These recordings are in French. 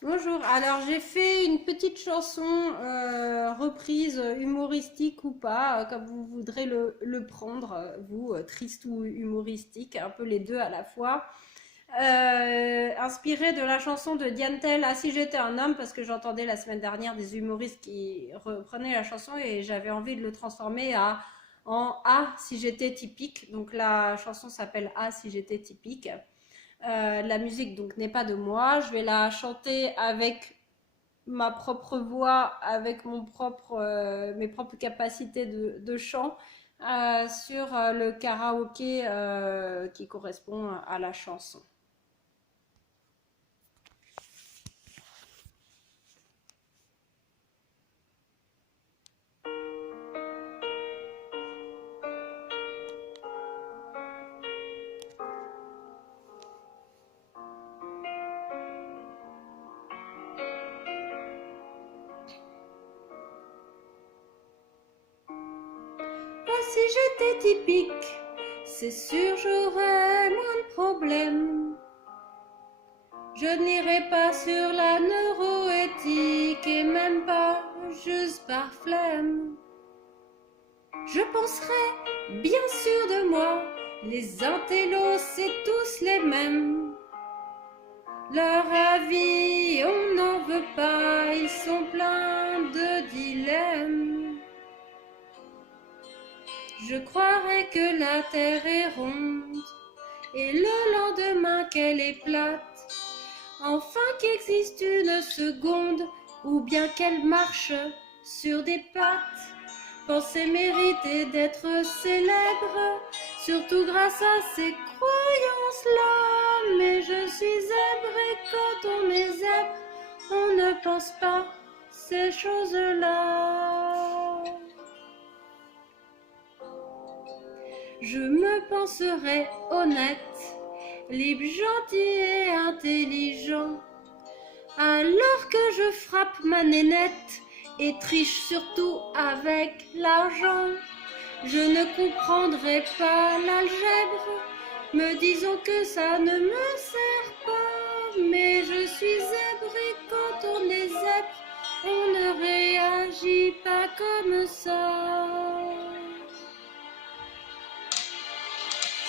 Bonjour, alors j'ai fait une petite chanson reprise humoristique ou pas, comme vous voudrez le prendre, vous, triste ou humoristique, un peu les deux à la fois. Inspirée de la chanson de Diane Tell, Ah si j'étais un homme, parce que j'entendais la semaine dernière des humoristes qui reprenaient la chanson et j'avais envie de le transformer en Ah si j'étais typique. Donc la chanson s'appelle Ah si j'étais typique. La musique donc n'est pas de moi. Je vais la chanter avec ma propre voix, avec mes propres capacités de chant sur le karaoké qui correspond à la chanson. Ah, si j'étais typique, c'est sûr j'aurais moins de problèmes. Je n'irai pas sur la neuroéthique et même pas juste par flemme. Je penserais bien sûr de moi, les intellos c'est tous les mêmes. Leur avis on n'en veut pas, ils sont pleins de dilemmes. Je croirais que la terre est ronde et le lendemain qu'elle est plate. Enfin qu'existe une seconde ou bien qu'elle marche sur des pattes. Penser mériter d'être célèbre, surtout grâce à ces croyances-là. Mais je suis zèbre et quand on est zèbre, on ne pense pas ces choses-là. Je me penserais honnête, libre, gentil et intelligent, alors que je frappe ma nénette et triche surtout avec l'argent. Je ne comprendrai pas l'algèbre, me disons que ça ne me sert pas. Mais je suis zèbre et quand on est zèbre, on ne réagit pas comme ça.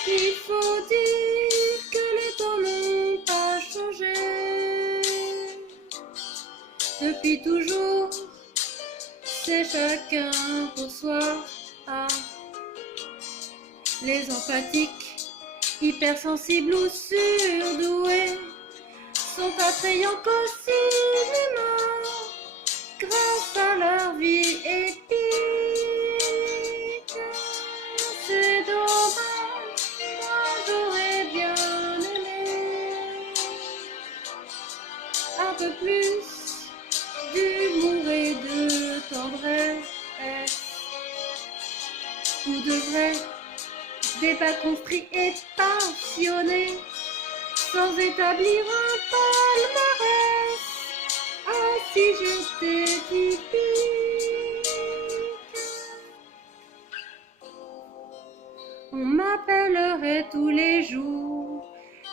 Il faut dire que les temps n'ont pas changé. Depuis toujours, c'est chacun pour soi. Ah. Les empathiques, hypersensibles ou surdoués sont attrayants qu'au cinéma grâce à leur vie épique. C'est dommage, moi j'aurais bien aimé un peu plus d'humour et de tendresse, ou de vrai débat construit et passionné, sans établir un palmarès. Ah si j'étais typique. On m'appellerait tous les jours,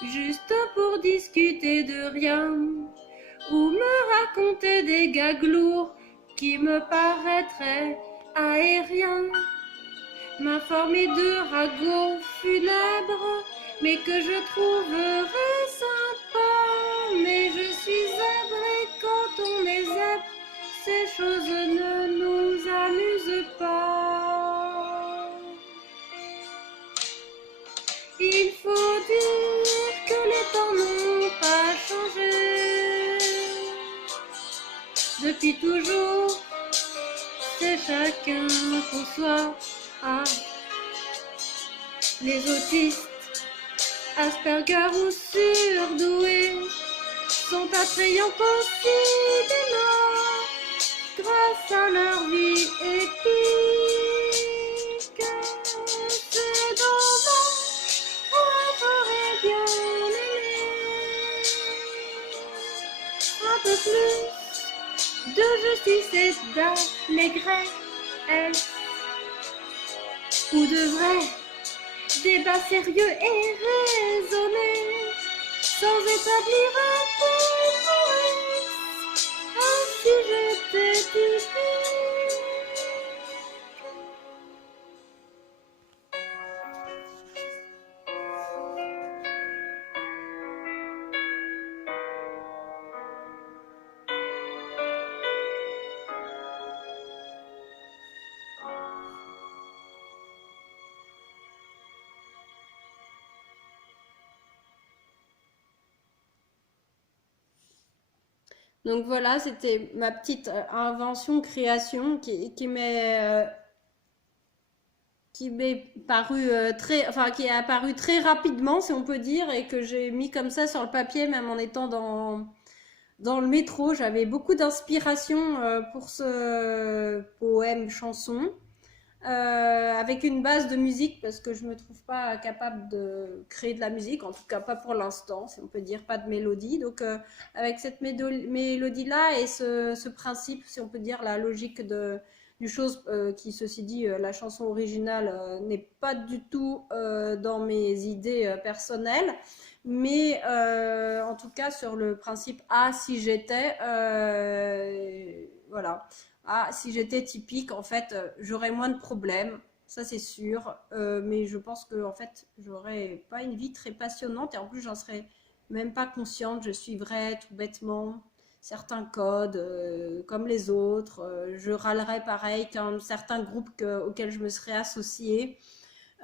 juste pour discuter de rien, ou me raconter des gags lourds qui me paraîtraient aériens. M'informer de ragots funèbres, mais que je trouverais sympa. Mais je suis zèbre et quand on est zèbre, ces choses ne nous amusent pas. Il faut dire que les temps n'ont pas changé. Depuis toujours, c'est chacun pour soi. Ah. Les autistes, Asperger ou surdoués sont attrayants qu'au cinéma grâce à leur vie épique. C'est dommage, on aurait bien aimé un peu plus de justice et d'allégresse, ou de vrai débat sérieux et raisonné, sans établir un palmarès. Donc voilà, c'était ma petite invention, création qui m'est paru enfin qui est apparu très rapidement, si on peut dire, et que j'ai mis comme ça sur le papier, même en étant dans le métro. J'avais beaucoup d'inspiration pour ce poème chanson. Avec une base de musique parce que je me trouve pas capable de créer de la musique, en tout cas pas pour l'instant, si on peut dire, pas de mélodie. Donc avec cette mélodie là et ce principe, si on peut dire, la logique du chose qui, ceci dit, la chanson originale n'est pas du tout dans mes idées personnelles, mais en tout cas sur le principe ah si j'étais voilà, ah, si j'étais typique, en fait, j'aurais moins de problèmes, ça c'est sûr. Mais je pense que en fait, j'aurais pas une vie très passionnante et en plus, j'en serais même pas consciente. Je suivrais tout bêtement certains codes comme les autres. Je râlerais pareil qu'un certain groupe auquel je me serais associée.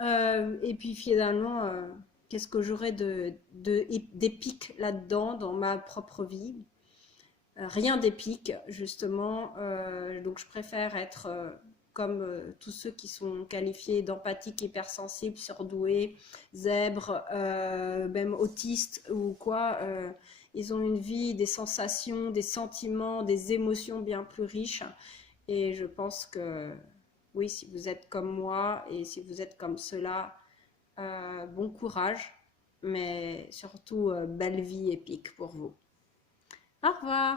Et puis finalement, qu'est-ce que j'aurais d'épique là-dedans dans ma propre vie? Rien d'épique, justement. Donc, je préfère être comme tous ceux qui sont qualifiés d'empathiques, hypersensibles, surdoués, zèbres, même autistes ou quoi. Ils ont une vie, des sensations, des sentiments, des émotions bien plus riches. Et je pense que oui, si vous êtes comme moi et si vous êtes comme cela, bon courage, mais surtout belle vie épique pour vous. Au revoir.